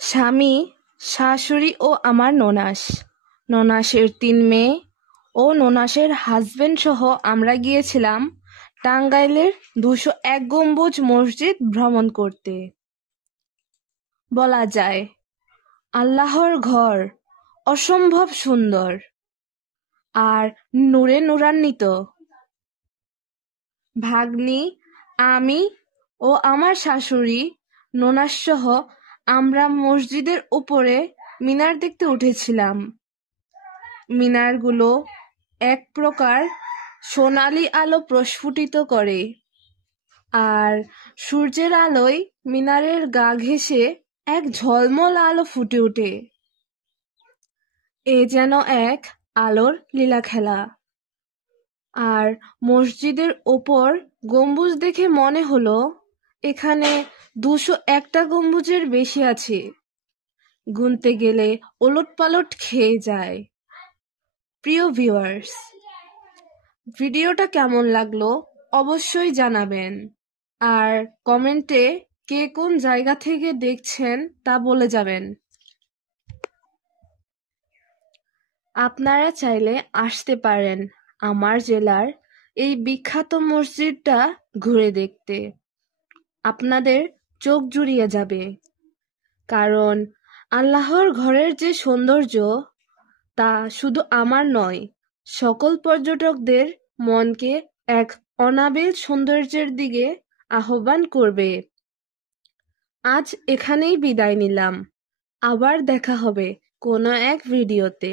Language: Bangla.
স্বামী, শাশুড়ি ও আমার ননাস, ননাসের ৩ মেয়ে ও ননাসের হাজবেন্ড সহ আমরা গিয়েছিলাম টাঙ্গাইলের ২০১ গম্বুজ মসজিদ ভ্রমণ করতে। বলা যায়, আল্লাহর ঘর অসম্ভব সুন্দর আর নূরে নূরান্বিত। ভাগ্নি, আমি ও আমার শাশুড়ি, ননাস সহ আমরা মসজিদের উপরে মিনার দেখতে উঠেছিলাম। মিনারগুলো এক প্রকার সোনালি আলো প্রস্ফুটিত করে, আর সূর্যের আলোয় মিনারের গা ঘেঁষে এক ঝলমল আলো ফুটে ওঠে। এ যেন এক আলোর লীলাখেলা। আর মসজিদের ওপর গম্বুজ দেখে মনে হলো এখানে ২০১টা গম্বুজের বেশি আছে। গুনতে গেলে ওলটপালট খেয়ে যায়। প্রিয় ভিউয়ার্স, ভিডিওটা কেমন লাগলো অবশ্যই জানাবেন, আর কমেন্টে কে কোন জায়গা থেকে দেখছেন তা বলে যাবেন। আপনারা চাইলে আসতে পারেন আমার জেলার এই বিখ্যাত মসজিদটা ঘুরে দেখতে। আপনাদের চোখ জুড়িয়ে যাবে, কারণ আল্লাহর ঘরের যে সৌন্দর্য তা শুধু আমার নয়, সকল পর্যটকদের মনকে এক অনাবিল সৌন্দর্যের দিকে আহ্বান করবে। আজ এখানেই বিদায় নিলাম। আবার দেখা হবে কোনো এক ভিডিওতে।